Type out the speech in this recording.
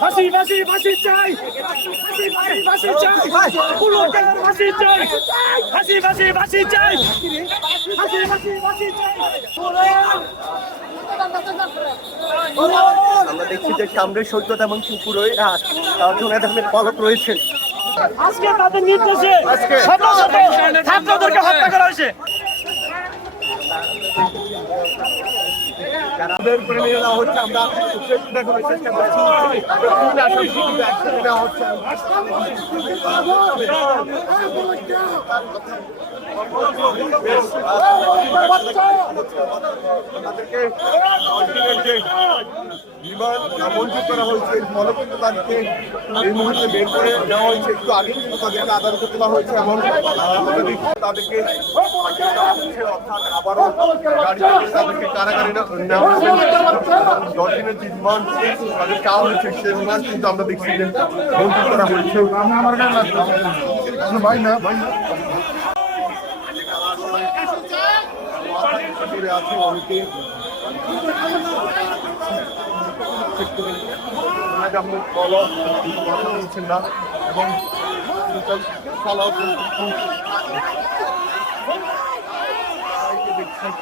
ফাঁসি ফাঁসি ফাঁসি চাই, ফাঁসি ফাঁসি ফাঁসি চাই, পুরোটার ফাঁসি চাই, ফাঁসি ফাঁসি ফাঁসি চাই, ফাঁসি ফাঁসি ফাঁসি চাই। আমরা দেখছি যে সামনের সৈকত এবং পুকুরই জোনায়েদ পলক রয়েছে। আজকে তাদের নির্দেশে শত শত ছাত্রদেরকে হত্যা করা হয়েছে। যাদের করে নিয়ে যাওয়া হচ্ছে, আমরা দেখানোর চেষ্টা করছি। নেওয়া হচ্ছে তাদেরকে বিমান আমন্ত্রিত করা হয়েছে, ফলে কিন্তু তাদেরকে এই মুহূর্তে বের করে নেওয়া হয়েছে। একটু আগে কিন্তু তাদেরকে আদালতে তোলা হয়েছে এবং তাদেরকে অর্থাৎ আবারও গাড়ি তাদেরকে কারাগারে নেওয়া হবে। 10 দিনের যে রিমান্ড তাদের চাওয়া হয়েছে, সেই রিমান্ড কিন্তু আমরা দেখছি যে মঞ্জুর করা হয়েছে। ভাই না ভাই না আছে অনেকে কথা বলছেন না এবং দেখছেন